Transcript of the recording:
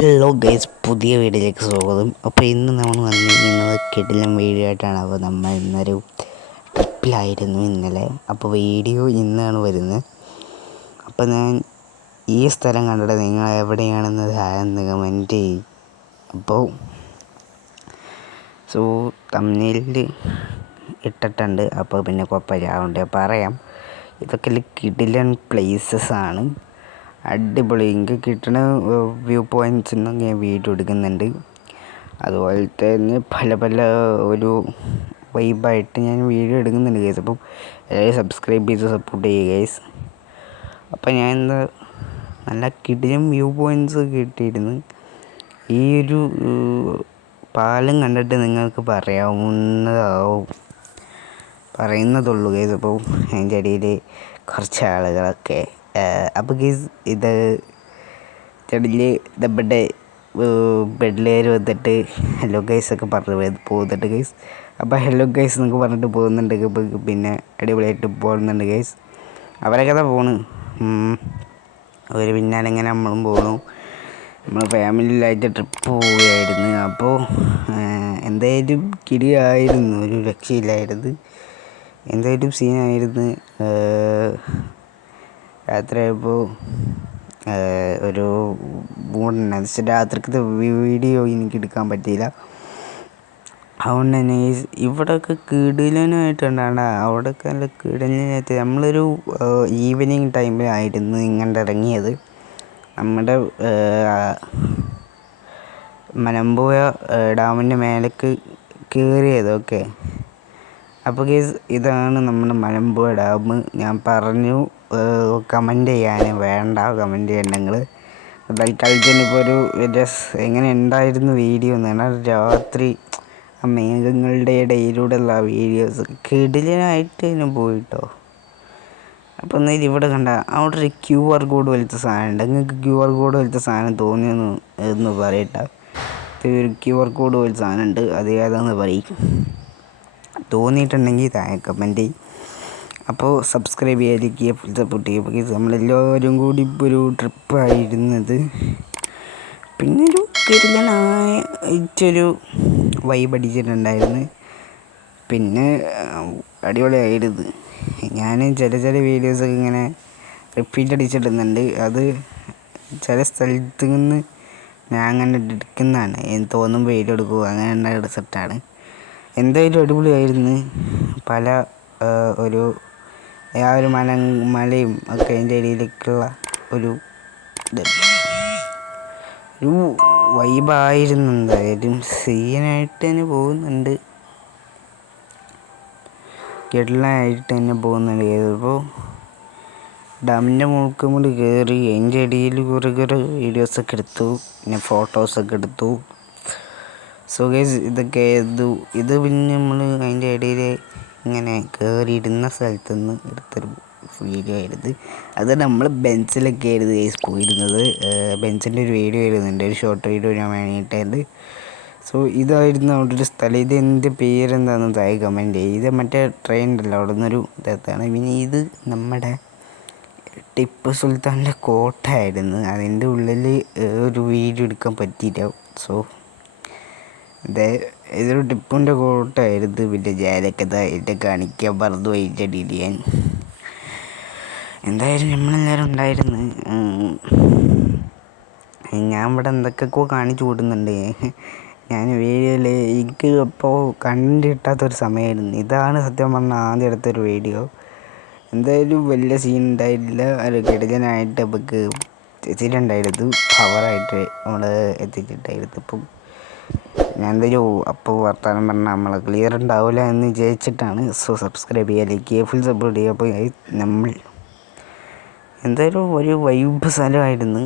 Hello guys, പുതിയ വീഡിയോയിലേക്ക് സ്വാഗതം. അപ്പോൾ ഇന്ന് നമ്മൾ വന്നിരിക്കുന്നത് കിടിലൻ വീഡിയോ ആയിട്ടാണ്. അപ്പോൾ നമ്മൾ ഇന്നൊരു ട്രിപ്പിലായിരുന്നു ഇന്നലെ. അപ്പോൾ വീഡിയോ ഇന്നാണ് വരുന്നത്. അപ്പോൾ ഞാൻ ഈ സ്ഥലം കണ്ടിട്ട് നിങ്ങൾ എവിടെയാണെന്ന് താഴെ കമൻറ്റ് ചെയ്യും. അപ്പോൾ തമ്മിലിൽ ഇട്ടിട്ടുണ്ട്. അപ്പോൾ പിന്നെ കുഴപ്പമില്ല, അതുകൊണ്ട് പറയാം. ഇതൊക്കെ കിടിലൻ പ്ലേസസ് ആണ്. അടിപൊളി. എനിക്ക് കിട്ടുന്ന വ്യൂ പോയിൻറ്റ്സിനും ഞാൻ വീഡിയോ എടുക്കുന്നുണ്ട്. അതുപോലെ തന്നെ പല പല ഒരു വൈബായിട്ട് ഞാൻ വീഡിയോ എടുക്കുന്നുണ്ട് ഗൈസ്. അപ്പം എല്ലാവരും സബ്സ്ക്രൈബ് ചെയ്ത് സപ്പോർട്ട് ചെയ്യുക ഗൈസ്. അപ്പം ഞാൻ ഇന്ന് നല്ല കിടിലൻ വ്യൂ പോയിൻറ്റ്സ് കിട്ടിയിരുന്നു. ഈ ഒരു പാലം കണ്ടിട്ട് നിങ്ങൾക്ക് പറയുന്നതുള്ളൂ ഗൈസ്. അപ്പോൾ അതിൻ്റെ ഇടയിൽ കുറച്ച് ആളുകളൊക്കെ അപ്പോൾ ഗൈസ് ഇത് ചെടിയിൽ നമ്മുടെ ബെഡിലേർ വന്നിട്ട് ഹലോ ഗൈസ് ഒക്കെ പറഞ്ഞ് പോകുന്നുണ്ട് ഗൈസ്. അപ്പോൾ ഹലോ ഗൈസ് എന്നൊക്കെ പറഞ്ഞിട്ട് പോകുന്നുണ്ട്. പിന്നെ അടിപൊളിയായിട്ട് പോകുന്നുണ്ട് ഗൈസ്. അവരൊക്കെ തന്നെ പോണ്. അവർ പിന്നാലെ ഇങ്ങനെ നമ്മളും പോകണു. നമ്മൾ ഫാമിലിയിലായിട്ട് ട്രിപ്പ് പോവുകയായിരുന്നു. അപ്പോൾ എന്തായാലും കിടിയായിരുന്നു, ഒരു രക്ഷയില്ലായിരുന്നു. എന്തായാലും സീനായിരുന്നു. രാത്രിയായപ്പോൾ ഒരു മൂടുണ്ടായിരുന്നു. രാത്രിക്കത്തെ വീഡിയോ എനിക്ക് എടുക്കാൻ പറ്റിയില്ല. അതുകൊണ്ട് തന്നെ ഇവിടെയൊക്കെ കിടിലനായിട്ടുണ്ടാണ്. അവിടെയൊക്കെ നല്ല കിടിലനായിട്ട് നമ്മളൊരു ഈവനിങ് ടൈമിലായിരുന്നു ഇങ്ങോട്ട് ഇറങ്ങിയത്. നമ്മുടെ മലമ്പുഴ ഡാമിൻ്റെ മേലേക്ക് കയറിയത്. ഓക്കെ, അപ്പോൾ ഗൈസ് ഇതാണ് നമ്മുടെ മലമ്പുഴ ഡാം. ഞാൻ പറഞ്ഞു കമൻറ്റ് ചെയ്യാൻ വേണ്ട, കമൻറ്റ് ചെയ്യണ്ടെങ്കിൽ തൽക്കാലത്തിനിപ്പോൾ ഒരു എങ്ങനെ ഉണ്ടായിരുന്നു വീഡിയോ എന്ന് പറഞ്ഞാൽ രാത്രി ആ മേഘങ്ങളുടെ ഇടയിലൂടെയുള്ള വീഡിയോസ് കിടിലനായിട്ട് തന്നെ പോയിട്ടോ. അപ്പോൾ എന്നാലും ഇവിടെ കണ്ട അവിടെ ഒരു QR കോഡ് പോലത്തെ സാധനം ഉണ്ട്. നിങ്ങൾക്ക് QR കോഡ് പോലത്തെ സാധനം തോന്നിയെന്ന് എന്ന് പറയട്ടെ. ഒരു QR കോഡ് പോലത്തെ സാധനം ഉണ്ട്, അത് ഏതാണെന്ന് പറയും. തോന്നിയിട്ടുണ്ടെങ്കിൽ താഴെ കമൻറ്റ് ചെയ്യും. അപ്പോൾ സബ്സ്ക്രൈബ് ചെയ്യാതിരിക്കുക, ഫുൾ സപ്പോർട്ട് ചെയ്യുക. നമ്മളെല്ലാവരും കൂടി ഇപ്പോൾ ഒരു ട്രിപ്പായിരുന്നത്. പിന്നെ ഒരു കിടിലനായിട്ടൊരു വൈബ് അടിച്ചിട്ടുണ്ടായിരുന്നു. പിന്നെ അടിപൊളിയായിരുന്നു. ഞാൻ ചില വീഡിയോസൊക്കെ ഇങ്ങനെ റിപ്പീറ്റ് അടിച്ചിടുന്നുണ്ട്. അത് ചില സ്ഥലത്ത് നിന്ന് ഞാൻ അങ്ങനെ എടുക്കുന്നതാണ്. തോന്നുമ്പോൾ വീഡിയോ എടുക്കുക, അങ്ങനെ ഉണ്ടായ സെറ്റാണ്. എന്തായാലും അടിപൊളിയായിരുന്നു. പല ഒരു ആ ഒരു മലയും ഒക്കെ അതിൻ്റെ ഇടയിലേക്കുള്ള ഒരു വൈബായിരുന്നു. എന്തായാലും സീനായിട്ട് തന്നെ പോകുന്നുണ്ട്, കിടലായിട്ട് തന്നെ പോകുന്നുണ്ട്. ഇപ്പോൾ ഡാമിൻ്റെ മുകളിൽ കയറി അതിൻ്റെ ഇടയിൽ കുറേ വീഡിയോസൊക്കെ എടുത്തു, പിന്നെ ഫോട്ടോസൊക്കെ എടുത്തു. സോ ഗൈസ് ഇതൊക്കെ ഇത് പിന്നെ നമ്മൾ അതിൻ്റെ ഇടയിൽ ഇങ്ങനെ കയറിയിരുന്ന സ്ഥലത്തു നിന്ന് എടുത്തൊരു വീഡിയോ ആയിരുന്നു. അത് നമ്മൾ ബെൻസിലൊക്കെ ആയിരുന്നു ഗൈസ് പോയിരുന്നത്. ബെൻസിൻ്റെ ഒരു വീഡിയോ ആയിരുന്നുണ്ട്, ഒരു ഷോർട്ട് വീഡിയോ ഞാൻ വേണ്ടിയിട്ടുണ്ട്. സോ ഇതായിരുന്നു അവിടെ ഒരു സ്ഥലം. ഇത് എൻ്റെ പേരെന്താണെന്ന് താഴെ കമൻറ്റ് ചെയ്യും. ഇത് മറ്റേ ട്രെയിൻ ഉണ്ടല്ലോ, അവിടെ നിന്നൊരു ഇതാണ്. പിന്നെ ഇത് നമ്മുടെ ടിപ്പു സുൽത്താൻ്റെ കോട്ടയായിരുന്നു. അതിൻ്റെ ഉള്ളിൽ ഒരു വീഡിയോ എടുക്കാൻ പറ്റിയില്ല. സോ ഇതൊരു ടിപ്പുൻ്റെ കോട്ടയായിരുന്നു. പിന്നെ ഞാനൊക്കെ അതിൻ്റെ കാണിക്കാൻ മറന്നു അതിൻ്റെ അടിയിൽ ഞാൻ. എന്തായാലും നമ്മളെല്ലാവരും ഉണ്ടായിരുന്നു. ഞാൻ ഇവിടെ എന്തൊക്കെയൊക്കെ കാണിച്ചു കൂടുന്നുണ്ട്. ഞാൻ വീഡിയോയിൽ എനിക്ക് അപ്പോൾ കണ്ടന്റ് കിട്ടാത്തൊരു സമയമായിരുന്നു. ഇതാണ് സത്യം പറഞ്ഞാൽ ആദ്യം എടുത്തൊരു വീഡിയോ. എന്തായാലും വലിയ സീൻ ഉണ്ടായിട്ടില്ല. ഒരു കിടിലനായിട്ട് നമുക്ക് എത്തിയിട്ടുണ്ടായിരുന്നു, പവറായിട്ട് നമ്മൾ എത്തിച്ചിട്ടായിരുന്നു. ഇപ്പം ഞാൻ എന്തായാലും അപ്പോൾ വർത്തമാനം പറഞ്ഞാൽ നമ്മൾ ക്ലിയർ ഉണ്ടാവില്ല എന്ന് വിചാരിച്ചിട്ടാണ്. സോ സബ്സ്ക്രൈബ് ചെയ്യുക, ലൈക്ക് ചെയ്യുക, ഫുൾ സപ്പോർട്ട് ചെയ്യുക. അപ്പോൾ നമ്മൾ എന്തായാലും ഒരു വൈബ് സ്ഥലമായിരുന്നു.